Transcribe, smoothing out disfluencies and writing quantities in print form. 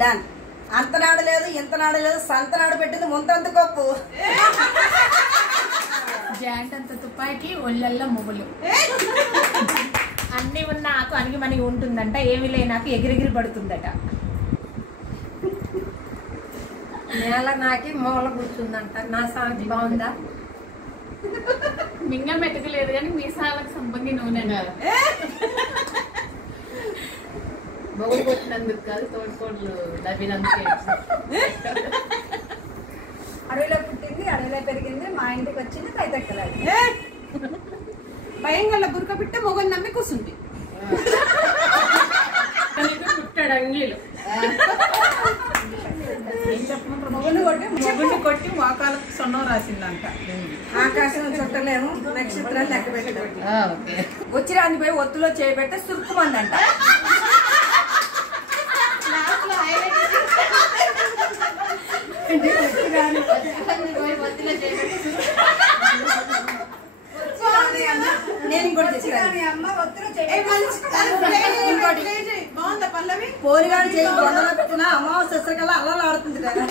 Done. అంతనాడు లేదు ఇంతనాడు లేదు, సంతనాడు పెట్టింది ముంతంత కప్పు. జాయింట్ అంత తుపాయికి ఒళ్ళల్లో మొగులు. అన్ని ఉన్న ఆకు అణిగి మనకి ఉంటుందంట, ఏమి లేనాకు ఎగిరెగిరి పడుతుందట. నేల నాకి మూల కూర్చుందంట. నా సాంగ్ బాగుందా? మింగ మెతకలేదు కానీ మీసాలకు సంపంగి నూనె మొగులు కొట్టినందుకు కాదు, తోడుకోట్లు నవ్వినందుకే. అడవిలో పుట్టింది, అడవిలో పెరిగింది, మా ఇంటికి వచ్చింది తైతక్కలేదు. భయంగా గురక పెట్టి మొగలు నమ్మి కూర్చుంది. పుట్టాడు అంగిలు మొగులు కొట్టి మోకాలకు సొన్నం రాసిందంట. ఆకాశం చుట్టలేము, నక్షత్రాలు లెక్క పెట్టాడు. వచ్చి రాని పోయి ఒత్తులో చేయబెట్టే సురుకుమందంట. నేను ఇంకోటి పోలిగాడు చేయి గొడవలో పెట్టిన అమావాస్య కల్లా అల్లాడుతుంది కదా.